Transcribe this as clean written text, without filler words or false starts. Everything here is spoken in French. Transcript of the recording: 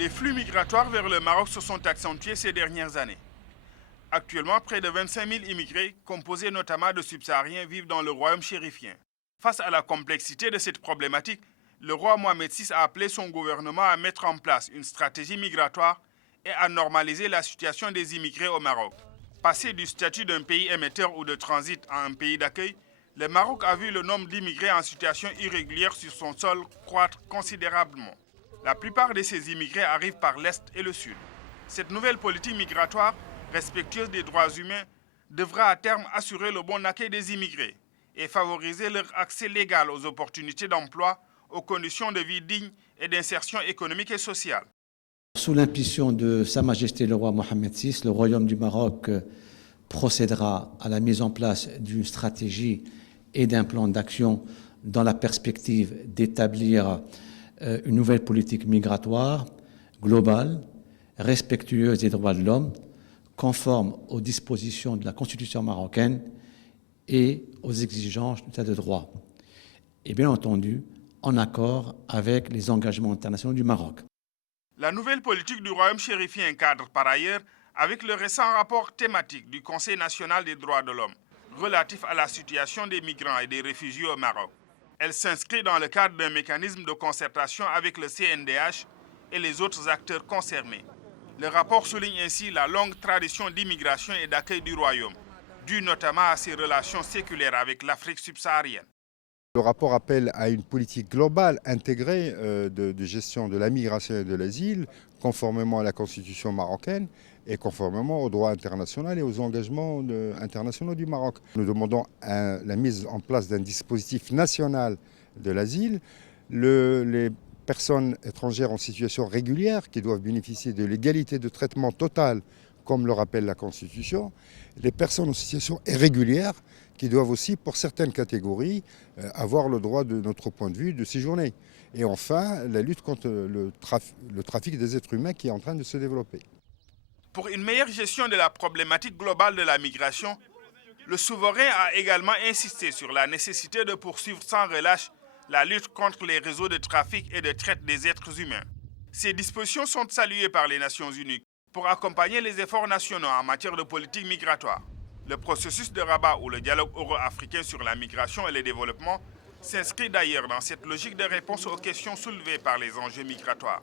Les flux migratoires vers le Maroc se sont accentués ces dernières années. Actuellement, près de 25 000 immigrés, composés notamment de subsahariens, vivent dans le royaume chérifien. Face à la complexité de cette problématique, le roi Mohamed VI a appelé son gouvernement à mettre en place une stratégie migratoire et à normaliser la situation des immigrés au Maroc. Passé du statut d'un pays émetteur ou de transit à un pays d'accueil, le Maroc a vu le nombre d'immigrés en situation irrégulière sur son sol croître considérablement. La plupart de ces immigrés arrivent par l'Est et le Sud. Cette nouvelle politique migratoire, respectueuse des droits humains, devra à terme assurer le bon accueil des immigrés et favoriser leur accès légal aux opportunités d'emploi, aux conditions de vie dignes et d'insertion économique et sociale. Sous l'impulsion de Sa Majesté le roi Mohamed VI, le Royaume du Maroc procédera à la mise en place d'une stratégie et d'un plan d'action dans la perspective d'établir une nouvelle politique migratoire globale, respectueuse des droits de l'homme, conforme aux dispositions de la Constitution marocaine et aux exigences de l'état de droit. Et bien entendu, en accord avec les engagements internationaux du Maroc. La nouvelle politique du royaume chérifien cadre par ailleurs avec le récent rapport thématique du Conseil national des droits de l'homme relatif à la situation des migrants et des réfugiés au Maroc. Elle s'inscrit dans le cadre d'un mécanisme de concertation avec le CNDH et les autres acteurs concernés. Le rapport souligne ainsi la longue tradition d'immigration et d'accueil du royaume, due notamment à ses relations séculaires avec l'Afrique subsaharienne. Le rapport appelle à une politique globale intégrée de gestion de la migration et de l'asile, conformément à la Constitution marocaine et conformément au droit international et aux engagements internationaux du Maroc. Nous demandons la mise en place d'un dispositif national de l'asile. Les personnes étrangères en situation régulière qui doivent bénéficier de l'égalité de traitement totale, comme le rappelle la Constitution. Les personnes en situation irrégulière qui doivent aussi, pour certaines catégories, avoir le droit, de notre point de vue, de séjourner. Et enfin, la lutte contre le trafic des êtres humains qui est en train de se développer. Pour une meilleure gestion de la problématique globale de la migration, le souverain a également insisté sur la nécessité de poursuivre sans relâche la lutte contre les réseaux de trafic et de traite des êtres humains. Ces dispositions sont saluées par les Nations Unies pour accompagner les efforts nationaux en matière de politique migratoire. Le processus de Rabat ou le dialogue euro-africain sur la migration et le développement s'inscrit d'ailleurs dans cette logique de réponse aux questions soulevées par les enjeux migratoires.